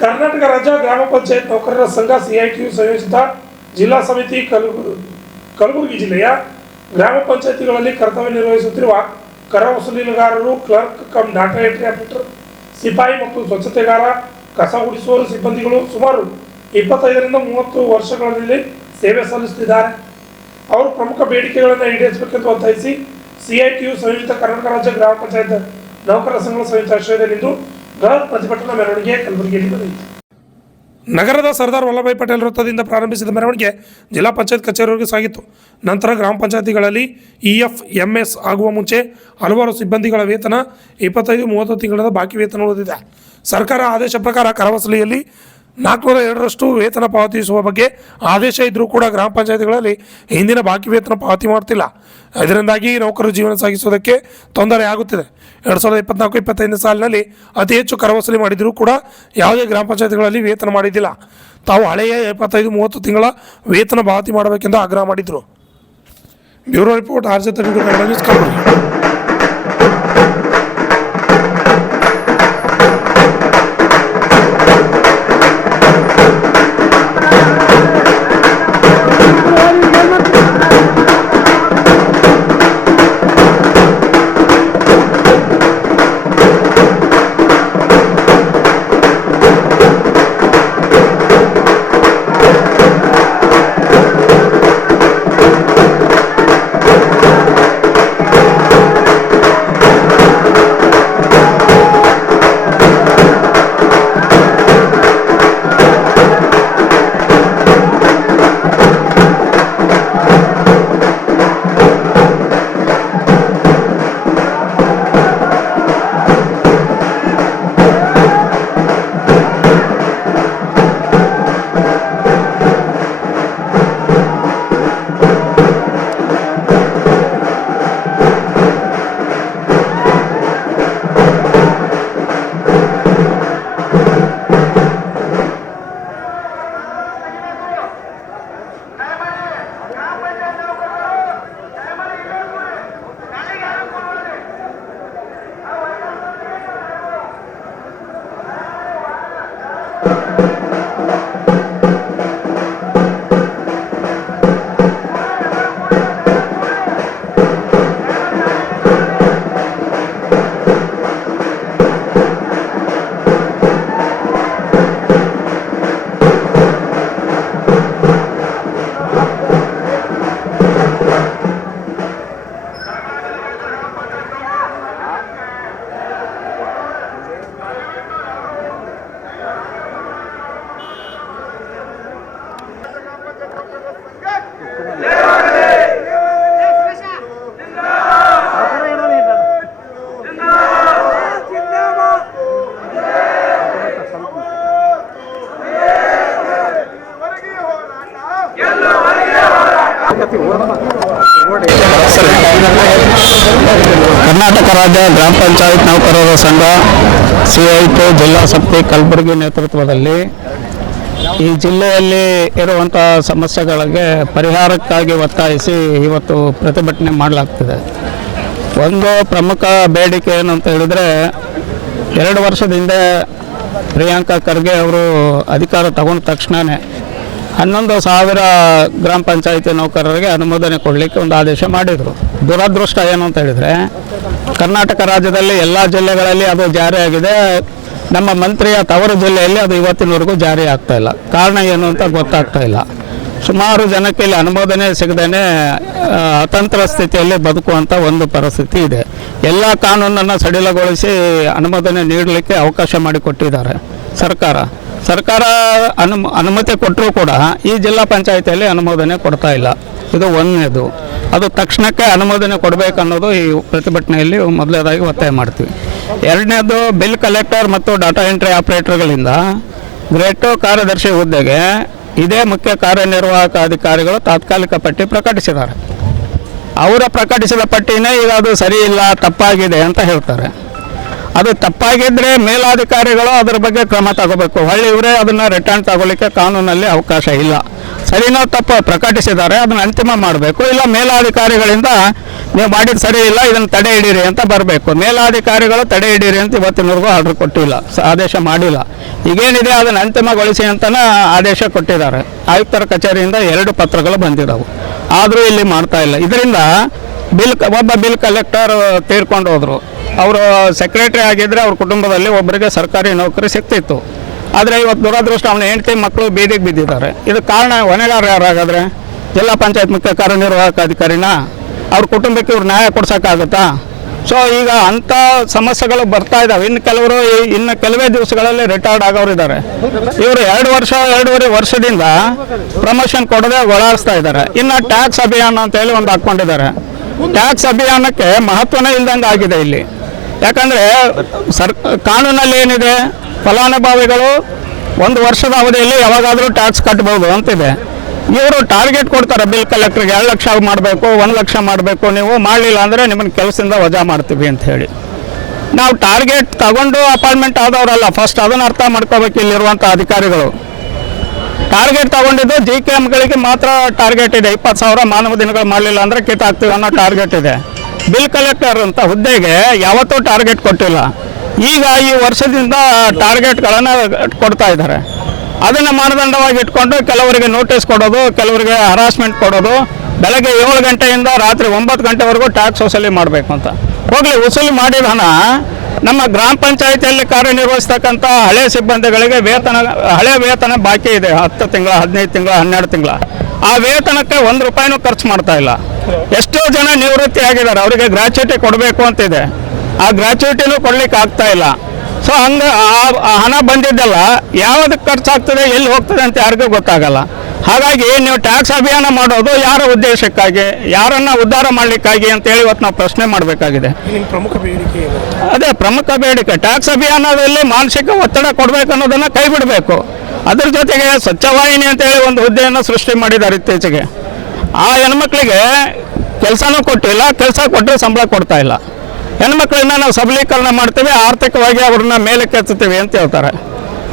ಕರ್ನಾಟಕ ರಾಜ್ಯ ಗ್ರಾಮ ಪಂಚಾಯತ್ ನೌಕರರ ಸಂಘ ಸಿಐಟಿಯು ಸಂಯೋಜಿತ ಜಿಲ್ಲಾ ಸಮಿತಿ ಕಲಬುರಗಿ ಜಿಲ್ಲೆಯ ಗ್ರಾಮ ಪಂಚಾಯತಿಗಳಲ್ಲಿ ಕರ್ತವ್ಯ ನಿರ್ವಹಿಸುತ್ತಿರುವ ಕರ ವಸೂಲಿಗಾರರು, clerk cum data entry operator, ಸಿಪಾಯಿ ಮತ್ತು ಸ್ವಚ್ಛತೆಗಾರ, ಕಸ ಗುಡಿಸುವವರು ಸಿಬ್ಬಂದಿಗಳು ಸುಮಾರು 25ರಿಂದ 30 ವರ್ಷಗಳಲ್ಲಿ ಸೇವೆ ಸಲ್ಲಿಸುತ್ತಿದ್ದಾರೆ. ಅವರು ಪ್ರಮುಖ ಬೇಡಿಕೆಗಳನ್ನು ಈಡೇರಿಸಬೇಕೆಂದು ಒತ್ತಾಯಿಸಿ ಸಿಐಟಿಯು ಸಂಯೋಜಿತ ಕರ್ನಾಟಕ ರಾಜ್ಯ ಗ್ರಾಮ ಪಂಚಾಯತ್ ನೌಕರರ ಸಂಘ ಸಂಯುಕ್ತ ಆಶ್ರಯದಲ್ಲಿಂದು ಬೃಹತ್ ಪ್ರತಿಭಟನಾ ಮೆರವಣಿಗೆ ಕಲಬುರಗಿಯಲ್ಲಿ ನಡೆಯಿತು. ನಗರದ ಸರ್ದಾರ್ ವಲ್ಲಭಾಯ್ ಪಟೇಲ್ ವೃತ್ತದಿಂದ ಪ್ರಾರಂಭಿಸಿದ ಮೆರವಣಿಗೆ ಜಿಲ್ಲಾ ಪಂಚಾಯತ್ ಕಚೇರಿವರೆಗೆ ಸಾಗಿತ್ತು. ನಂತರ ಗ್ರಾಮ ಪಂಚಾಯತಿಗಳಲ್ಲಿ EFMS ಆಗುವ ಮುಂಚೆ ಹಲವಾರು ಸಿಬ್ಬಂದಿಗಳ ವೇತನ 25-30 ತಿಂಗಳ ಬಾಕಿ ವೇತನ ಉಳಿದಿದೆ. ಸರ್ಕಾರ ಆದೇಶ ಪ್ರಕಾರ ಕರ ವಸೂಲಿಯಲ್ಲಿ 402ರಷ್ಟು ವೇತನ ಪಾವತಿಸುವ ಬಗ್ಗೆ ಆದೇಶ ಇದ್ದರೂ ಕೂಡ ಗ್ರಾಮ ಪಂಚಾಯತಿಗಳಲ್ಲಿ ಹಿಂದಿನ ಬಾಕಿ ವೇತನ ಪಾವತಿ ಮಾಡ್ತಿಲ್ಲ. ಇದರಿಂದಾಗಿ ನೌಕರರು ಜೀವನ ಸಾಗಿಸುವುದಕ್ಕೆ ತೊಂದರೆ ಆಗುತ್ತಿದೆ. 2024-25 ಸಾಲಿನಲ್ಲಿ ಅತಿ ಹೆಚ್ಚು ಕರ ವಸೂಲಿ ಮಾಡಿದರೂ ಕೂಡ ಯಾವುದೇ ಗ್ರಾಮ ಪಂಚಾಯತಿಗಳಲ್ಲಿ ವೇತನ ಮಾಡಿದ್ದಿಲ್ಲ. ತಾವು ಹಳೆಯ 25-30 ತಿಂಗಳ ವೇತನ ಪಾವತಿ ಮಾಡಬೇಕೆಂದು ಆಗ್ರಹ ಮಾಡಿದರು. Bureau report Kannada news Kalaburagi. Karnataka ರಾಜ್ಯ ಗ್ರಾಮ ಪಂಚಾಯತ್ ನೌಕರರ ಸಂಘ ಸಿಐಟಿ ಜಿಲ್ಲಾ ಸಮಿತಿ ಕಲಬುರಗಿ ನೇತೃತ್ವದಲ್ಲಿ ಈ ಜಿಲ್ಲೆಯಲ್ಲಿ ಇರುವಂಥ ಸಮಸ್ಯೆಗಳಿಗೆ ಪರಿಹಾರಕ್ಕಾಗಿ ಒತ್ತಾಯಿಸಿ ಇವತ್ತು ಪ್ರತಿಭಟನೆ ಮಾಡಲಾಗ್ತಿದೆ. ಒಂದು ಪ್ರಮುಖ ಬೇಡಿಕೆ ಏನಂತ ಹೇಳಿದರೆ, 2 ವರ್ಷದ ಹಿಂದೆ ಪ್ರಿಯಾಂಕಾ ಖರ್ಗೆ ಅವರು ಅಧಿಕಾರ ತಗೊಂಡ ತಕ್ಷಣವೇ 11,000 ಗ್ರಾಮ ಪಂಚಾಯತಿ ನೌಕರರಿಗೆ ಅನುಮೋದನೆ ಕೊಡಲಿಕ್ಕೆ ಒಂದು ಆದೇಶ ಮಾಡಿದರು. ದುರದೃಷ್ಟ ಏನು ಅಂತ ಹೇಳಿದರೆ, ಕರ್ನಾಟಕ ರಾಜ್ಯದಲ್ಲಿ ಎಲ್ಲ ಜಿಲ್ಲೆಗಳಲ್ಲಿ ಅದು ಜಾರಿಯಾಗಿದೆ. ನಮ್ಮ ಮಂತ್ರಿಯ ತವರು ಜಿಲ್ಲೆಯಲ್ಲಿ ಅದು ಇವತ್ತಿನವರೆಗೂ ಜಾರಿ ಆಗ್ತಾ ಇಲ್ಲ. ಕಾರಣ ಏನು ಅಂತ ಗೊತ್ತಾಗ್ತಾ ಇಲ್ಲ. ಸುಮಾರು ಜನಕ್ಕೆ ಇಲ್ಲಿ ಅನುಮೋದನೆ ಸಿಗದೇ ಅತಂತ್ರ ಸ್ಥಿತಿಯಲ್ಲಿ ಬದುಕುವಂಥ ಒಂದು ಪರಿಸ್ಥಿತಿ ಇದೆ. ಎಲ್ಲ ಕಾನೂನನ್ನು ಸಡಿಲಗೊಳಿಸಿ ಅನುಮೋದನೆ ನೀಡಲಿಕ್ಕೆ ಅವಕಾಶ ಮಾಡಿಕೊಟ್ಟಿದ್ದಾರೆ ಸರ್ಕಾರ ಅನುಮತಿ ಕೊಟ್ಟರೂ ಕೂಡ ಈ ಜಿಲ್ಲಾ ಪಂಚಾಯತಿಯಲ್ಲಿ ಅನುಮೋದನೆ ಕೊಡ್ತಾ ಇಲ್ಲ. ಇದು ಒಂದನೇದು. ಅದು ತಕ್ಷಣಕ್ಕೆ ಅನುಮೋದನೆ ಕೊಡಬೇಕನ್ನೋದು ಈ ಪ್ರತಿಭಟನೆಯಲ್ಲಿ ಮೊದಲನೇದಾಗಿ ಒತ್ತಾಯ ಮಾಡ್ತೀವಿ. ಎರಡನೇದು, ಬಿಲ್ ಕಲೆಕ್ಟರ್ ಮತ್ತು ಡಾಟಾ ಎಂಟ್ರಿ ಆಪರೇಟರ್ಗಳಿಂದ ಗ್ರೇಡ್ 2 ಕಾರ್ಯದರ್ಶಿ ಹುದ್ದೆಗೆ ಇದೇ ಮುಖ್ಯ ಕಾರ್ಯನಿರ್ವಾಹಕ ಅಧಿಕಾರಿಗಳು ತಾತ್ಕಾಲಿಕ ಪಟ್ಟಿ ಪ್ರಕಟಿಸಿದ್ದಾರೆ. ಅವರ ಪ್ರಕಟಿಸಿದ ಪಟ್ಟಿನೇ ಈಗ ಅದು ಸರಿ ಇಲ್ಲ, ತಪ್ಪಾಗಿದೆ ಅಂತ ಹೇಳ್ತಾರೆ. ಅದು ತಪ್ಪಾಗಿದ್ದರೆ ಮೇಲಾಧಿಕಾರಿಗಳು ಅದರ ಬಗ್ಗೆ ಕ್ರಮ ತಗೋಬೇಕು. ಹೊಳ್ಳಿ ಇವರೇ ಅದನ್ನು ರಿಟರ್ನ್ ತಗೊಳ್ಳಿಕ್ಕೆ ಕಾನೂನಲ್ಲಿ ಅವಕಾಶ ಇಲ್ಲ. ಸರಿನೋ ತಪ್ಪು ಪ್ರಕಟಿಸಿದ್ದಾರೆ, ಅದನ್ನು ಅಂತಿಮ ಮಾಡಬೇಕು. ಇಲ್ಲ ಮೇಲಾಧಿಕಾರಿಗಳಿಂದ ನೀವು ಮಾಡಿದ್ದು ಸರಿ ಇಲ್ಲ, ಇದನ್ನು ತಡೆ ಹಿಡೀರಿ ಅಂತ ಬರಬೇಕು. ಮೇಲಾಧಿಕಾರಿಗಳು ತಡೆ ಹಿಡೀರಿ ಅಂತ ಇವತ್ತಿನವರೆಗೂ ಆರ್ಡರ್ ಕೊಟ್ಟಿಲ್ಲ, ಆದೇಶ ಮಾಡಿಲ್ಲ. ಈಗೇನಿದೆ ಅದನ್ನು ಅಂತಿಮಗೊಳಿಸಿ ಅಂತಲೇ ಆದೇಶ ಕೊಟ್ಟಿದ್ದಾರೆ. ಆಯುಕ್ತರ ಕಚೇರಿಯಿಂದ 2 ಪತ್ರಗಳು ಬಂದಿರೋವು, ಆದರೂ ಇಲ್ಲಿ ಮಾಡ್ತಾ ಇಲ್ಲ. ಇದರಿಂದ ಒಬ್ಬ ಬಿಲ್ ಕಲೆಕ್ಟರ್ ತೀರ್ಕೊಂಡು ಹೋದರು. ಅವರು ಸೆಕ್ರೆಟರಿ ಆಗಿದ್ದರೆ ಅವ್ರ ಕುಟುಂಬದಲ್ಲಿ ಒಬ್ಬರಿಗೆ ಸರ್ಕಾರಿ ನೌಕರಿ ಸಿಗ್ತಿತ್ತು. ಆದರೆ ಇವತ್ತು ದುರದೃಷ್ಟ ಅವನ ಹೆಂಡತಿ ಮಕ್ಕಳು ಬೀದಿಗೆ ಬಿದ್ದಿದ್ದಾರೆ. ಇದು ಕಾರಣ ಹೊಣೆಗಾರ ಯಾರಾಗಾದರೆ ಜಿಲ್ಲಾ ಪಂಚಾಯತ್ ಮುಖ್ಯ ಕಾರ್ಯನಿರ್ವಾಹಕ ಅಧಿಕಾರಿನ? ಅವ್ರ ಕುಟುಂಬಕ್ಕೆ ಇವ್ರು ನ್ಯಾಯ ಕೊಡ್ಸೋಕ್ಕಾಗುತ್ತಾ? ಸೊ ಈಗ ಅಂಥ ಸಮಸ್ಯೆಗಳು ಬರ್ತಾ ಇದ್ದಾವೆ. ಇನ್ನು ಕೆಲವೇ ದಿವಸಗಳಲ್ಲಿ ರಿಟೈರ್ಡ್ ಆಗೋರಿದ್ದಾರೆ. ಇವರು 2-2.5 ವರ್ಷದಿಂದ ಪ್ರಮೋಷನ್ ಕೊಡದೆ ಓಡಾಡಿಸ್ತಾ ಇದ್ದಾರೆ. ಇನ್ನು ಟ್ಯಾಕ್ಸ್ ಅಭಿಯಾನ ಅಂತೇಳಿ ಒಂದು ಹಾಕ್ಕೊಂಡಿದ್ದಾರೆ. ಟ್ಯಾಕ್ಸ್ ಅಭಿಯಾನಕ್ಕೆ ಮಹತ್ವನೇ ಇಲ್ದಂಗೆ ಆಗಿದೆ ಇಲ್ಲಿ. ಯಾಕಂದರೆ ಕಾನೂನಲ್ಲಿ ಏನಿದೆ, ಫಲಾನುಭವಿಗಳು 1 ವರ್ಷದ ಅವಧಿಯಲ್ಲಿ ಯಾವಾಗಾದರೂ ಟ್ಯಾಕ್ಸ್ ಕಟ್ಬೋದು ಅಂತಿದೆ. ಇವರು ಟಾರ್ಗೆಟ್ ಕೊಡ್ತಾರೆ ಬಿಲ್ ಕಲೆಕ್ಟ್ರಿಗೆ, 2 ಲಕ್ಷ ಮಾಡಬೇಕು, 1 ಲಕ್ಷ ಮಾಡಬೇಕು, ನೀವು ಮಾಡಲಿಲ್ಲ ಅಂದರೆ ನಿಮ್ಮನ್ನು ಕೆಲಸದಿಂದ ವಜಾ ಮಾಡ್ತೀವಿ ಅಂತ ಹೇಳಿ. ನಾವು ಟಾರ್ಗೆಟ್ ತಗೊಂಡು ಅಪಾಯಿಂಟ್ಮೆಂಟ್ ಆದವರಲ್ಲ, ಫಸ್ಟ್ ಅದನ್ನು ಅರ್ಥ ಮಾಡ್ಕೋಬೇಕು ಇಲ್ಲಿರುವಂಥ ಅಧಿಕಾರಿಗಳು. ಟಾರ್ಗೆಟ್ ತಗೊಂಡಿದ್ದು GKMಗಳಿಗೆ ಮಾತ್ರ ಟಾರ್ಗೆಟ್ ಇದೆ. 20,000 ಮಾನವ ದಿನಗಳು ಮಾಡಲಿಲ್ಲ ಅಂದರೆ ಕಿತ್ತಾಕ್ತೀವಿ ಅನ್ನೋ ಟಾರ್ಗೆಟ್ ಇದೆ. ಬಿಲ್ ಕಲೆಕ್ಟರ್ ಅಂತ ಹುದ್ದೆಗೆ ಯಾವತ್ತೂ ಟಾರ್ಗೆಟ್ ಕೊಟ್ಟಿಲ್ಲ. ಈಗ ಈ ವರ್ಷದಿಂದ ಟಾರ್ಗೆಟ್ಗಳನ್ನು ಕೊಡ್ತಾ ಇದ್ದಾರೆ. ಅದನ್ನು ಮಾನದಂಡವಾಗಿ ಇಟ್ಕೊಂಡು ಕೆಲವರಿಗೆ ನೋಟಿಸ್ ಕೊಡೋದು, ಕೆಲವರಿಗೆ ಹರಾಸ್ಮೆಂಟ್ ಕೊಡೋದು, ಬೆಳಗ್ಗೆ 7 ಗಂಟೆಯಿಂದ ರಾತ್ರಿ 9 ಗಂಟೆವರೆಗೂ ಟ್ಯಾಕ್ಸ್ ವಸೂಲಿ ಮಾಡಬೇಕು ಅಂತ. ಹೋಗಲಿ, ವಸೂಲಿ ಮಾಡಿದ ಹಣ ನಮ್ಮ ಗ್ರಾಮ ಪಂಚಾಯಿತಿಯಲ್ಲಿ ಕಾರ್ಯನಿರ್ವಹಿಸ್ತಕ್ಕಂಥ ಹಳೆ ಸಿಬ್ಬಂದಿಗಳಿಗೆ ಹಳೆ ವೇತನ ಬಾಕಿ ಇದೆ. 10 ತಿಂಗಳ, 15 ತಿಂಗಳ, 12 ತಿಂಗಳ. ಆ ವೇತನಕ್ಕೆ 1 ರೂಪಾಯಿನೂ ಖರ್ಚು ಮಾಡ್ತಾ ಇಲ್ಲ. ಎಷ್ಟೋ ಜನ ನಿವೃತ್ತಿ ಆಗಿದ್ದಾರೆ, ಅವರಿಗೆ ಗ್ರ್ಯಾಚ್ಯುಟಿ ಕೊಡಬೇಕು ಅಂತಿದೆ. ಆ ಗ್ರ್ಯಾಚ್ಯುಟಿನೂ ಕೊಡ್ಲಿಕ್ಕೆ ಆಗ್ತಾ ಇಲ್ಲ. ಸೊ ಹಂಗೆ ಆ ಹಣ ಬಂದಿದ್ದೆಲ್ಲ ಯಾವುದಕ್ಕೆ ಖರ್ಚಾಗ್ತದೆ, ಎಲ್ಲಿ ಹೋಗ್ತದೆ ಅಂತ ಯಾರಿಗೂ ಗೊತ್ತಾಗಲ್ಲ. ಹಾಗಾಗಿ ನೀವು ಟ್ಯಾಕ್ಸ್ ಅಭಿಯಾನ ಮಾಡೋದು ಯಾರ ಉದ್ದೇಶಕ್ಕಾಗಿ, ಯಾರನ್ನು ಉದ್ಧಾರ ಮಾಡಲಿಕ್ಕಾಗಿ ಅಂತೇಳಿ ಇವತ್ತು ನಾವು ಪ್ರಶ್ನೆ ಮಾಡಬೇಕಾಗಿದೆ. ಪ್ರಮುಖ ಬೇಡಿಕೆ ಅದೇ ಪ್ರಮುಖ ಬೇಡಿಕೆ. ಟ್ಯಾಕ್ಸ್ ಅಭಿಯಾನದಲ್ಲಿ ಮಾನಸಿಕ ಒತ್ತಡ ಕೊಡಬೇಕು ಅನ್ನೋದನ್ನು ಕೈ ಬಿಡಬೇಕು. ಅದ್ರ ಜೊತೆಗೆ ಸ್ವಚ್ಛವಾಹಿನಿ ಅಂತೇಳಿ ಒಂದು ಹುದ್ದೆಯನ್ನು ಸೃಷ್ಟಿ ಮಾಡಿದ್ದಾರೆ ಇತ್ತೀಚೆಗೆ. ಆ ಹೆಣ್ಮಕ್ಳಿಗೆ ಕೆಲಸನೂ ಕೊಟ್ಟಿಲ್ಲ, ಕೆಲಸ ಕೊಟ್ಟರೆ ಸಂಬಳ ಕೊಡ್ತಾ ಇಲ್ಲ. ಹೆಣ್ಮಕ್ಳನ್ನ ನಾವು ಸಬಲೀಕರಣ ಮಾಡ್ತೀವಿ, ಆರ್ಥಿಕವಾಗಿ ಅವ್ರನ್ನ ಮೇಲೆ ಕೆತ್ತುತ್ತೀವಿ ಅಂತ ಹೇಳ್ತಾರೆ.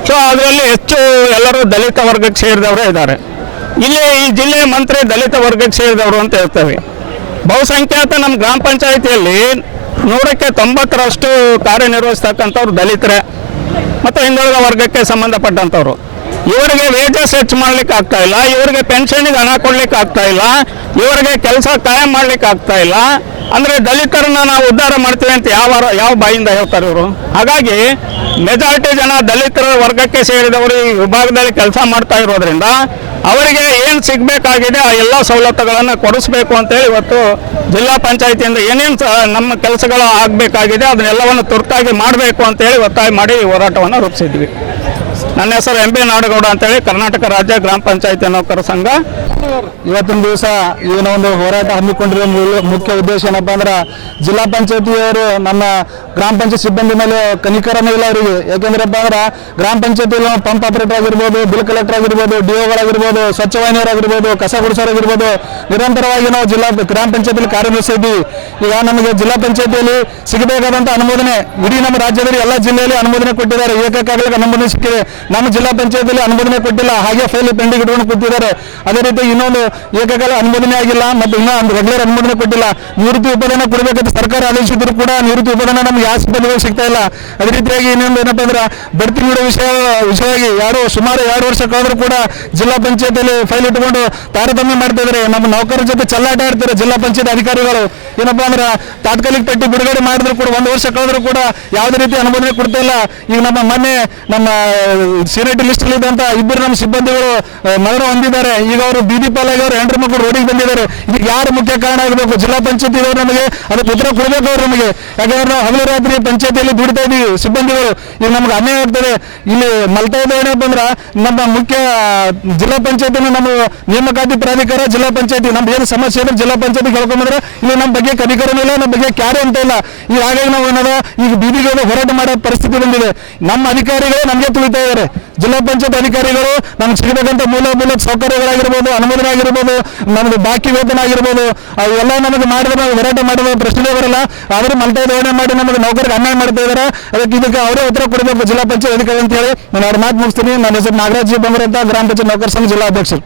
ಸೊ ಅದರಲ್ಲಿ ಹೆಚ್ಚು ಎಲ್ಲರೂ ದಲಿತ ವರ್ಗಕ್ಕೆ ಸೇರಿದವರೇ ಇದ್ದಾರೆ. ಇಲ್ಲಿ ಈ ಜಿಲ್ಲೆಯ ಮಂತ್ರಿ ದಲಿತ ವರ್ಗಕ್ಕೆ ಸೇರಿದವರು ಅಂತ ಹೇಳ್ತೇವೆ. ಬಹುಸಂಖ್ಯಾತ ನಮ್ಮ ಗ್ರಾಮ ಪಂಚಾಯಿತಿಯಲ್ಲಿ 100ಕ್ಕೆ 90ರಷ್ಟು ಕಾರ್ಯನಿರ್ವಹಿಸ್ತಕ್ಕಂಥವ್ರು ದಲಿತರೇ ಮತ್ತು ಹಿಂದುಳಿದ ವರ್ಗಕ್ಕೆ ಸಂಬಂಧಪಟ್ಟಂಥವ್ರು. ಇವರಿಗೆ ವೇಜಸ್ ಹೆಚ್ಚು ಮಾಡ್ಲಿಕ್ಕೆ ಆಗ್ತಾ ಇಲ್ಲ, ಇವರಿಗೆ ಪೆನ್ಷನಿಗೆ ಹಣ ಕೊಡ್ಲಿಕ್ಕೆ ಆಗ್ತಾ ಇಲ್ಲ, ಇವರಿಗೆ ಕೆಲಸ ಕಾಯಂ ಮಾಡ್ಲಿಕ್ಕೆ ಆಗ್ತಾ ಇಲ್ಲ. ಅಂದರೆ ದಲಿತರನ್ನ ನಾವು ಉದ್ಧಾರ ಮಾಡ್ತೀವಿ ಅಂತ ಯಾವ ಬಾಯಿಂದ ಹೇಳ್ತಾರೆ ಇವರು. ಹಾಗಾಗಿ ಮೆಜಾರಿಟಿ ಜನ ದಲಿತರ ವರ್ಗಕ್ಕೆ ಸೇರಿದವರು ಈ ವಿಭಾಗದಲ್ಲಿ ಕೆಲಸ ಮಾಡ್ತಾ ಇರೋದ್ರಿಂದ ಅವರಿಗೆ ಏನು ಸಿಗಬೇಕಾಗಿದೆ ಆ ಎಲ್ಲ ಸವಲತ್ತುಗಳನ್ನು ಕೊಡಿಸ್ಬೇಕು ಅಂತೇಳಿ ಇವತ್ತು ಜಿಲ್ಲಾ ಪಂಚಾಯಿತಿಯಿಂದ ಏನೇನು ನಮ್ಮ ಕೆಲಸಗಳು ಆಗಬೇಕಾಗಿದೆ ಅದನ್ನೆಲ್ಲವನ್ನು ತುರ್ತಾಗಿ ಮಾಡಬೇಕು ಅಂತೇಳಿ ಒತ್ತಾಯ ಮಾಡಿ ಈ ಹೋರಾಟವನ್ನು ರೂಪಿಸಿದ್ವಿ. ನನ್ನ ಹೆಸರು MB ನಾಡಗೌಡ ಅಂತೇಳಿ, ಕರ್ನಾಟಕ ರಾಜ್ಯ ಗ್ರಾಮ ಪಂಚಾಯಿತಿ ನೌಕರ ಸಂಘ. ಇವತ್ತಿನ ದಿವಸ ಏನೋ ಒಂದು ಹೋರಾಟ ಹಮ್ಮಿಕೊಂಡಿರೋ ಮುಖ್ಯ ಉದ್ದೇಶ ಏನಪ್ಪ ಅಂದ್ರೆ, ಜಿಲ್ಲಾ ಪಂಚಾಯತಿಯವರು ನಮ್ಮ ಗ್ರಾಮ ಪಂಚಾಯತ್ ಸಿಬ್ಬಂದಿ ಮೇಲೆ ಕನಿಕರನೇ ಇಲ್ಲ ಅವರಿಗೆ. ಯಾಕೆಂದ್ರಪ್ಪ ಅಂದ್ರೆ ಗ್ರಾಮ ಪಂಚಾಯತಿಯಲ್ಲಿ ಪಂಪ್ ಆಪರೇಟರ್ ಆಗಿರ್ಬೋದು, ಬಿಲ್ ಕಲೆಕ್ಟರ್ ಆಗಿರ್ಬೋದು, DOಗಳಾಗಿರ್ಬೋದು, ಸ್ವಚ್ಛವಾಹಿನಿಯರಾಗಿರ್ಬೋದು, ಕಸ ಗುಡಿಸೋರಾಗಿರ್ಬೋದು, ನಿರಂತರವಾಗಿ ನಾವು ಗ್ರಾಮ ಪಂಚಾಯತಿಯಲ್ಲಿ ಕಾರ್ಯನಿರ್ವಹಿಸಿದ್ವಿ. ಈಗ ನಮಗೆ ಜಿಲ್ಲಾ ಪಂಚಾಯತಿಯಲ್ಲಿ ಸಿಗಬೇಕಾದಂಥ ಅನುಮೋದನೆ ಇಡೀ ನಮ್ಮ ರಾಜ್ಯದಲ್ಲಿ ಎಲ್ಲ ಜಿಲ್ಲೆಯಲ್ಲಿ ಅನುಮೋದನೆ ಕೊಟ್ಟಿದ್ದಾರೆ. ಏಕಕಾಲಕ್ಕೆ ಅನುಮೋದನೆ ಸಿಕ್ಕಿದೆ. ನಮ್ಮ ಜಿಲ್ಲಾ ಪಂಚಾಯತಿಯಲ್ಲಿ ಅನುಮೋದನೆ ಕೊಟ್ಟಿಲ್ಲ, ಹಾಗೆ ಫೈಲ್ ಪೆಂಡಿಂಗ್ ಇಟ್ಕೊಂಡು ಕೂತಿದ್ದಾರೆ. ಅದೇ ರೀತಿ ಇನ್ನೊಂದು ಏಕಕಾಲ ಅನುಮೋದನೆ ಆಗಿಲ್ಲ ಮತ್ತು ಇನ್ನೂ ರೆಗ್ಯುಲರ್ ಅನುಮೋದನೆ ಕೊಟ್ಟಿಲ್ಲ. ನಿವೃತ್ತಿ ಉಪದಾನ ಕೊಡಬೇಕಂತ ಸರ್ಕಾರ ಆದೇಶಿದ್ರು ಕೂಡ ನಿವೃತ್ತಿ ಉಪದಾನ ನಮ್ಗೆ ಯಾವ ಸಿಬ್ಬಂದಿಗಳು ಸಿಗ್ತಾ ಇಲ್ಲ. ಅದೇ ರೀತಿಯಾಗಿ ಇನ್ನೊಂದು ಏನಪ್ಪ ಅಂದ್ರೆ, ಬಡ್ತಿ ನೀಡೋ ವಿಷಯವಾಗಿ ಸುಮಾರು 2 ವರ್ಷ ಕಳೆದರೂ ಕೂಡ ಜಿಲ್ಲಾ ಪಂಚಾಯತಿಯಲ್ಲಿ ಫೈಲ್ ಇಟ್ಟುಕೊಂಡು ತಾರತಮ್ಯ ಮಾಡ್ತಾ ಇದ್ದಾರೆ. ನಮ್ಮ ನೌಕರರ ಜೊತೆ ಚೆಲ್ಲಾಟ ಆಡ್ತಾರೆ ಜಿಲ್ಲಾ ಪಂಚಾಯತ್ ಅಧಿಕಾರಿಗಳು. ಏನಪ್ಪ ಅಂದ್ರೆ, ತಾತ್ಕಾಲಿಕ ಪಟ್ಟಿ ಬಿಡುಗಡೆ ಮಾಡಿದ್ರು ಕೂಡ 1 ವರ್ಷ ಕಳೆದರೂ ಕೂಡ ಯಾವುದೇ ರೀತಿ ಅನುಮೋದನೆ ಕೊಡ್ತಾ ಇಲ್ಲ. ಈಗ ನಮ್ಮ ಸೀನಿಯರಿಟಿ ಲಿಸ್ಟ್ ಅಲ್ಲಿ ಇದ್ದಂತ 2 ನಮ್ಮ ಸಿಬ್ಬಂದಿಗಳು ಮರಣ ಹೊಂದಿದ್ದಾರೆ. ಈಗ ಅವರು ಬೀದಿ ಪಾಲಾಗಿ ಅವರು ಹೆಂಡ್ರ ಮಕ್ಕಳು ರೋಡಿಗೆ ಬಂದಿದ್ದಾರೆ. ಇದಕ್ಕೆ ಯಾರು ಮುಖ್ಯ ಕಾರಣ ಆಗಬೇಕು? ಜಿಲ್ಲಾ ಪಂಚಾಯತಿ ಅವರು ನಮಗೆ ಅದಕ್ಕೆ ಉತ್ತರ ಕೊಡಬೇಕು ಅವರು ನಮಗೆ. ಯಾಕಂದ್ರೆ ನಾವು ಹಗಲು ರಾತ್ರಿ ಪಂಚಾಯತಿಯಲ್ಲಿ ದುಡಿತಾ ಇದ್ದೀವಿ ಸಿಬ್ಬಂದಿಗಳು. ಈಗ ನಮ್ಗೆ ಅನ್ಯಾಯ ಆಗ್ತದೆ. ಇಲ್ಲಿ ಮಲ್ತಾ ಇದೆ ಏನಪ್ಪ ಅಂದ್ರೆ, ನಮ್ಮ ಮುಖ್ಯ ಜಿಲ್ಲಾ ಪಂಚಾಯತಿನ ನಮ್ಮ ನೇಮಕಾತಿ ಪ್ರಾಧಿಕಾರ ಜಿಲ್ಲಾ ಪಂಚಾಯತಿ ನಮ್ಮ ಏನು ಸಮಸ್ಯೆ ಇದ್ರೆ ಜಿಲ್ಲಾ ಪಂಚಾಯತಿ ಕೇಳ್ಕೊಂಡ್ರೆ ಇಲ್ಲಿ ನಮ್ಮ ಬಗ್ಗೆ ಕನಿಕರನೂ ಇಲ್ಲ, ನಮ್ಮ ಬಗ್ಗೆ ಕ್ಯಾರೆ ಅಂತ ಇಲ್ಲ. ಈಗ ಹಾಗಾಗಿ ನಾವು ಏನದ ಈಗ ಬೀದಿಗೆ ಹೋರಾಟ ಮಾಡೋ ಪರಿಸ್ಥಿತಿ ಬಂದಿದೆ. ನಮ್ಮ ಅಧಿಕಾರಿಗಳು ನಮಗೆ ತುಳಿತಾ ಇದ್ದಾರೆ. ಜಿಲ್ಲಾ ಪಂಚಾಯತ್ ಅಧಿಕಾರಿಗಳು ನಮ್ಗೆ ಸಿಗಬೇಕಂತ ಮೂಲಭೂತ ಸೌಕರ್ಯಗಳಾಗಿರ್ಬೋದು, ಅನುಮೋದನೆ ಆಗಿರ್ಬೋದು, ನಮ್ದು ಬಾಕಿ ವೇತನ ಆಗಿರ್ಬೋದು, ಅವೆಲ್ಲ ನಮಗೆ ಮಾಡಿದ್ರೆ ನಾವು ಹೋರಾಟ ಮಾಡಿದ ಪ್ರಶ್ನೆ ಬರಲ್ಲ. ಆದರೂ ಮಲ್ಟೈ ಧೋರಣೆ ಮಾಡಿ ನಮಗೆ ನೌಕರಿಗೆ ಅನ್ಯಾಯ ಮಾಡ್ತಾ ಇದ್ದಾರೆ. ಇದಕ್ಕೆ ಅವರೇ ಉತ್ತರ ಕೊಡಬೇಕು ಜಿಲ್ಲಾ ಪಂಚಾಯತ್ ಅಧಿಕಾರಿ ಅಂತ ಹೇಳಿ ನಾನು ಅವ್ರ ಮಾತು ಮುಗಿಸ್ತೀನಿ. ನನ್ನ ಹೆಸರು ನಾಗರಾಜ್ ಜಿ ಬಂಗೂರ್ ಅಂತ, ಗ್ರಾಮ ಪಂಚಾಯತ್ ನೌಕರ ಸಂಘ ಜಿಲ್ಲಾ ಅಧ್ಯಕ್ಷರು.